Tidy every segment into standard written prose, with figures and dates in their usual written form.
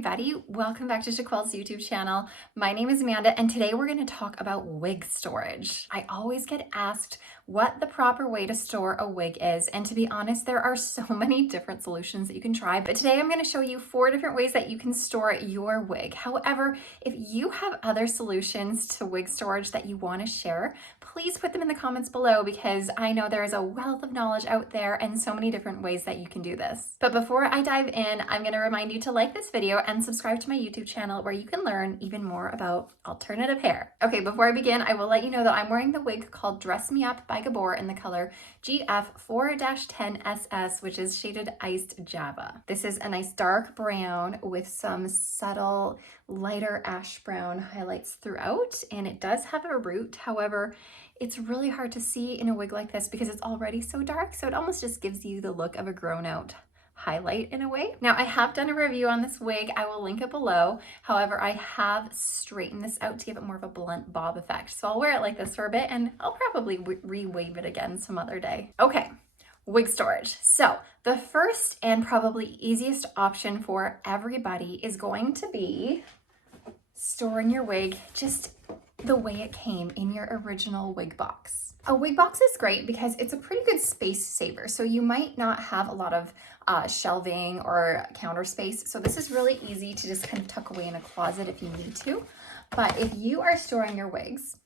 everybody, welcome back to Chiquel's YouTube channel. My name is Amanda and today we're going to talk about wig storage. I always get asked what the proper way to store a wig is, and to be honest, there are so many different solutions that you can try, but today I'm going to show you 4 different ways that you can store your wig. However, if you have other solutions to wig storage that you want to share, please put them in the comments below because I know there is a wealth of knowledge out there and so many different ways that you can do this. But before I dive in, I'm going to remind you to like this video and subscribe to my YouTube channel where you can learn even more about alternative hair. Okay, before I begin, I will let you know that I'm wearing the wig called Dress Me Up by Gabor in the color GF4-10SS, which is shaded Iced Java. This is a nice dark brown with some subtle lighter ash brown highlights throughout, and it does have a root. However, it's really hard to see in a wig like this because it's already so dark, so it almost just gives you the look of a grown out highlight in a way. Now, I have done a review on this wig. I will link it below. However, I have straightened this out to give it more of a blunt bob effect. So I'll wear it like this for a bit and I'll probably re-wave it again some other day. Okay, wig storage. So the first and probably easiest option for everybody is going to be storing your wig just the way it came in your original wig box. A wig box is great because it's a pretty good space saver. So you might not have a lot of shelving or counter space. So this is really easy to just kind of tuck away in a closet if you need to. But if you are storing your wigs,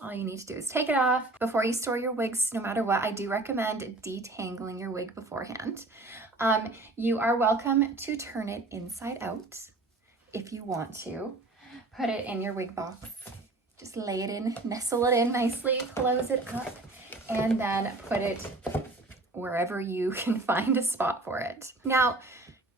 all you need to do is take it off. Before you store your wigs, no matter what, I do recommend detangling your wig beforehand. You are welcome to turn it inside out if you want to. Put it in your wig box. Just lay it in, nestle it in nicely, close it up, and then put it wherever you can find a spot for it. Now,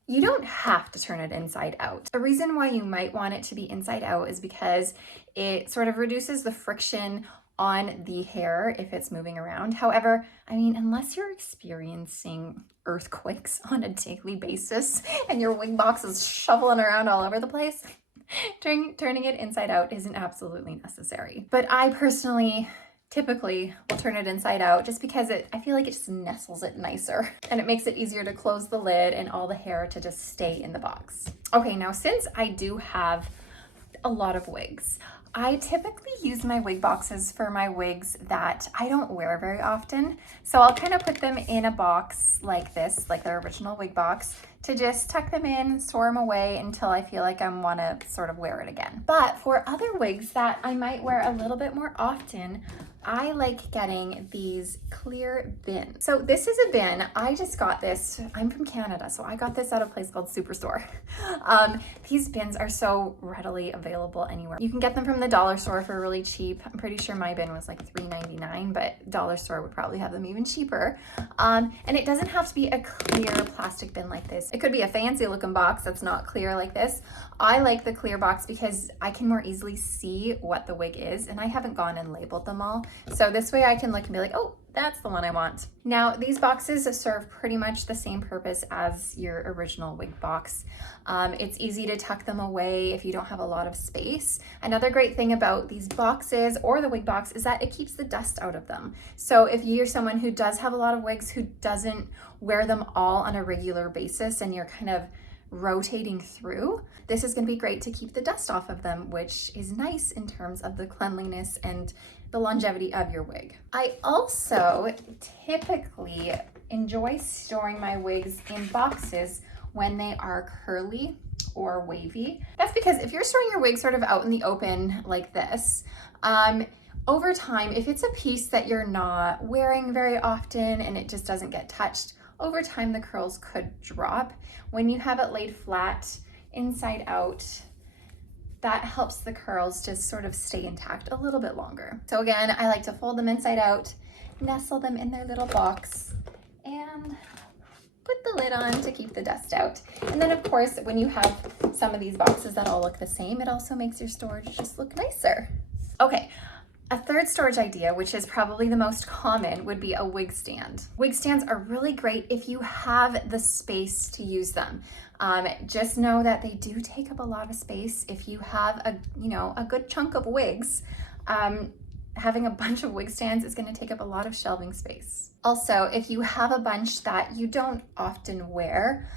you don't have to turn it inside out. The reason why you might want it to be inside out is because it sort of reduces the friction on the hair if it's moving around. However, I mean, unless you're experiencing earthquakes on a daily basis and your wig box is shoveling around all over the place, turning it inside out isn't absolutely necessary. But I personally typically will turn it inside out just because I feel like it just nestles it nicer and it makes it easier to close the lid and all the hair to just stay in the box. Okay, now since I do have a lot of wigs, I typically use my wig boxes for my wigs that I don't wear very often. So I'll kind of put them in a box like this, like the original wig box, to just tuck them in, store them away until I feel like I want to sort of wear it again. But for other wigs that I might wear a little bit more often, I like getting these clear bins. So this is a bin. I just got this. I'm from Canada, so I got this at a place called Superstore. These bins are so readily available anywhere. You can get them from the dollar store for really cheap. I'm pretty sure my bin was like $3.99, but dollar store would probably have them even cheaper. And it doesn't have to be a clear plastic bin like this. It could be a fancy looking box that's not clear like this. I like the clear box because I can more easily see what the wig is, and I haven't gone and labeled them all. So this way I can look and be like, oh, that's the one I want. Now, these boxes serve pretty much the same purpose as your original wig box. It's easy to tuck them away if you don't have a lot of space. Another great thing about these boxes or the wig box is that it keeps the dust out of them. So if you're someone who does have a lot of wigs, who doesn't wear them all on a regular basis, and you're kind of rotating through, this is going to be great to keep the dust off of them, which is nice in terms of the cleanliness and the longevity of your wig. I also typically enjoy storing my wigs in boxes when they are curly or wavy. That's because if you're storing your wig sort of out in the open like this, over time, if it's a piece that you're not wearing very often and it just doesn't get touched, over time the curls could drop. When you have it laid flat inside out, that helps the curls just sort of stay intact a little bit longer. So again, I like to fold them inside out, nestle them in their little box, and put the lid on to keep the dust out. And then of course, when you have some of these boxes that all look the same, it also makes your storage just look nicer. Okay. A third storage idea, which is probably the most common, would be a wig stand. Wig stands are really great if you have the space to use them. Just know that they do take up a lot of space. If you have a good chunk of wigs, having a bunch of wig stands is going to take up a lot of shelving space. Also, if you have a bunch that you don't often wear,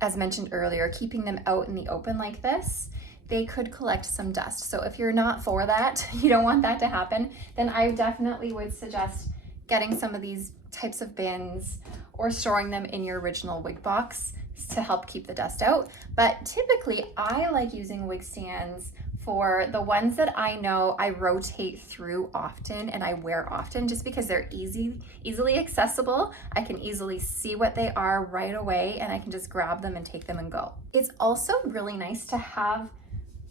as mentioned earlier, keeping them out in the open like this, they could collect some dust. So if you're not for that, you don't want that to happen, then I definitely would suggest getting some of these types of bins or storing them in your original wig box to help keep the dust out. But typically I like using wig stands for the ones that I know I rotate through often and I wear often, just because they're easily accessible. I can easily see what they are right away and I can just grab them and take them and go. It's also really nice to have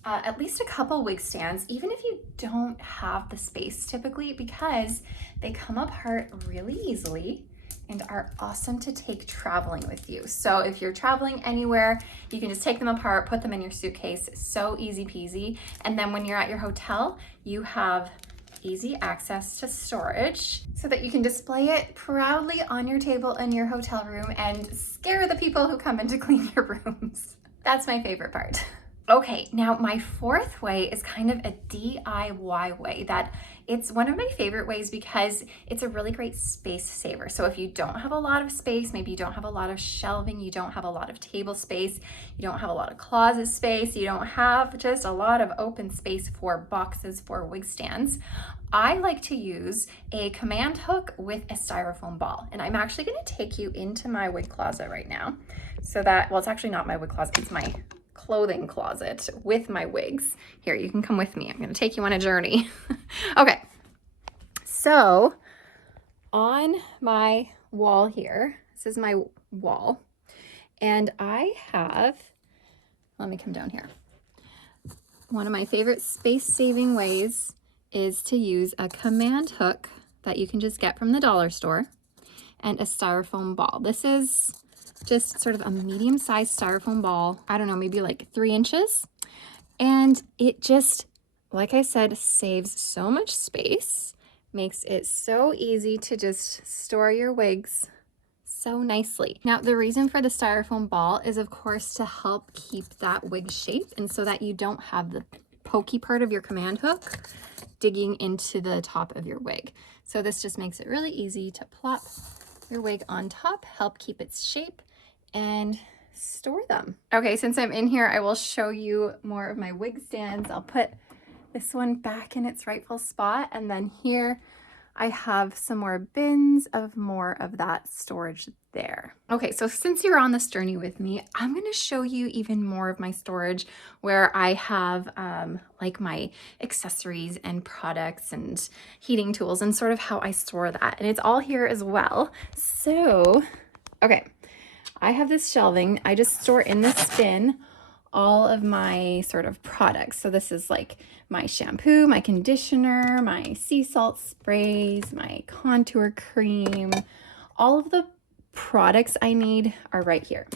at least a couple wig stands, even if you don't have the space typically, because they come apart really easily and are awesome to take traveling with you. So if you're traveling anywhere, you can just take them apart, put them in your suitcase, so easy peasy. And then when you're at your hotel, you have easy access to storage so that you can display it proudly on your table in your hotel room and scare the people who come in to clean your rooms. That's my favorite part. Okay, now my fourth way is kind of a DIY way that it's one of my favorite ways because it's a really great space saver. So if you don't have a lot of space, maybe you don't have a lot of shelving, you don't have a lot of table space, you don't have a lot of closet space, you don't have just a lot of open space for boxes for wig stands, I like to use a command hook with a styrofoam ball. And I'm actually gonna take you into my wig closet right now. So that, well, it's actually not my wig closet, it's my clothing closet with my wigs. Here, you can come with me. I'm going to take you on a journey. Okay. So on my wall here, this is my wall, and I have, let me come down here. One of my favorite space-saving ways is to use a command hook that you can just get from the dollar store and a styrofoam ball. This is just sort of a medium-sized styrofoam ball. I don't know, maybe like 3 inches. And it just, like I said, saves so much space, makes it so easy to just store your wigs so nicely. Now, the reason for the styrofoam ball is, of course, to help keep that wig shape and so that you don't have the pokey part of your command hook digging into the top of your wig. So this just makes it really easy to plop your wig on top, help keep its shape, and store them. Okay, since I'm in here, I will show you more of my wig stands. I'll put this one back in its rightful spot, and then here I have some more bins of more of that storage there. Okay, so since you're on this journey with me, I'm gonna show you even more of my storage where I have like my accessories and products and heating tools and sort of how I store that. And it's all here as well. So, okay, I have this shelving. I just store in this bin all of my sort of products. So this is like my shampoo, my conditioner, my sea salt sprays, my contour cream, all of the products I need are right here.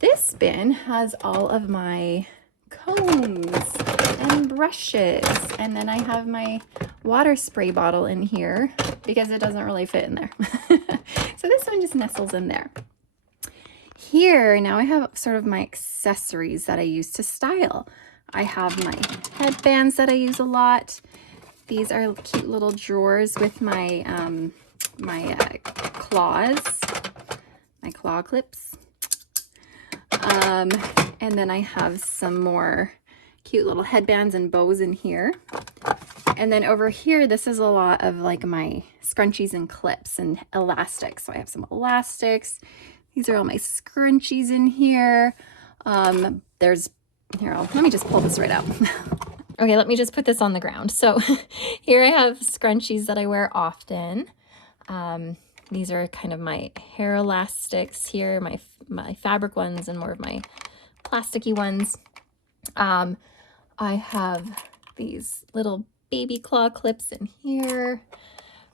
This bin has all of my combs and brushes, and then I have my water spray bottle in here because it doesn't really fit in there. So this one just nestles in there. Here, now I have sort of my accessories that I use to style. I have my headbands that I use a lot. These are cute little drawers with my claws, my claw clips. And then I have some more cute little headbands and bows in here. And then over here, this is a lot of like my scrunchies and clips and elastics. So I have some elastics. These are all my scrunchies in here. Let me just pull this right out. Okay, let me just put this on the ground. So here I have scrunchies that I wear often. These are kind of my hair elastics here, my fabric ones and more of my plasticky ones. I have these little baby claw clips in here.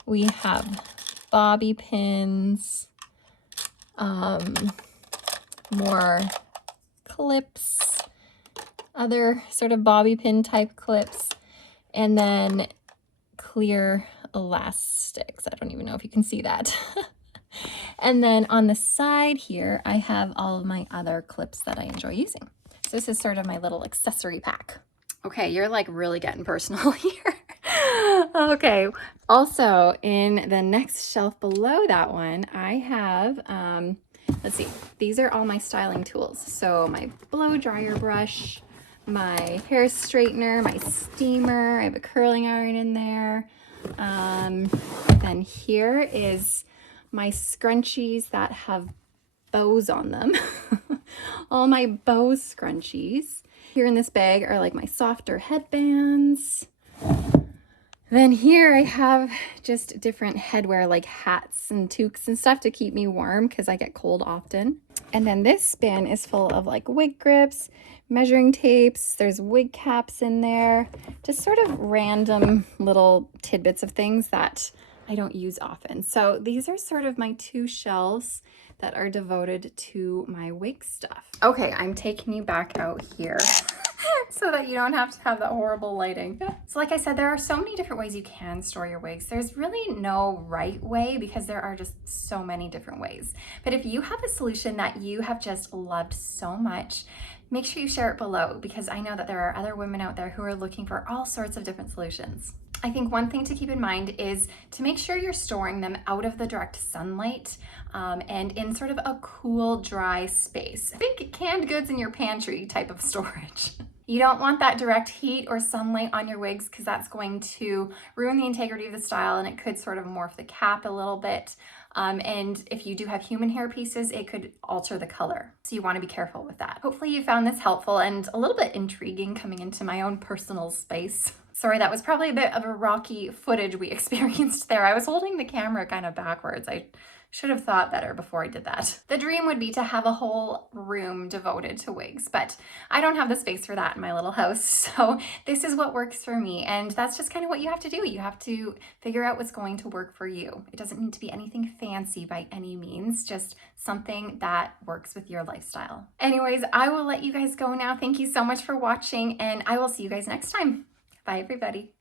We have bobby pins. More clips, other sort of bobby pin type clips, and then clear elastics. I don't even know if you can see that. And then on the side here, I have all of my other clips that I enjoy using. So this is sort of my little accessory pack. Okay, you're like really getting personal here. Okay, also in the next shelf below that one, I have, let's see, these are all my styling tools. So my blow dryer brush, my hair straightener, my steamer, I have a curling iron in there. Then here is my scrunchies that have bows on them. All my bow scrunchies. Here in this bag are like my softer headbands. Then here I have just different headwear like hats and toques and stuff to keep me warm because I get cold often. And then this bin is full of like wig grips, measuring tapes, there's wig caps in there, just sort of random little tidbits of things that I don't use often. So these are sort of my two shelves that are devoted to my wig stuff. Okay, I'm taking you back out here so that you don't have to have that horrible lighting. So like I said, there are so many different ways you can store your wigs. There's really no right way because there are just so many different ways. But if you have a solution that you have just loved so much, make sure you share it below because I know that there are other women out there who are looking for all sorts of different solutions. I think one thing to keep in mind is to make sure you're storing them out of the direct sunlight and in sort of a cool, dry space. Think canned goods in your pantry type of storage. You don't want that direct heat or sunlight on your wigs because that's going to ruin the integrity of the style and it could sort of morph the cap a little bit. And if you do have human hair pieces, it could alter the color. So you want to be careful with that. Hopefully you found this helpful and a little bit intriguing coming into my own personal space. Sorry, that was probably a bit of a rocky footage we experienced there. I was holding the camera kind of backwards. I should have thought better before I did that. The dream would be to have a whole room devoted to wigs, but I don't have the space for that in my little house. So this is what works for me. And that's just kind of what you have to do. You have to figure out what's going to work for you. It doesn't need to be anything fancy by any means, just something that works with your lifestyle. Anyways, I will let you guys go now. Thank you so much for watching and I will see you guys next time. Bye everybody.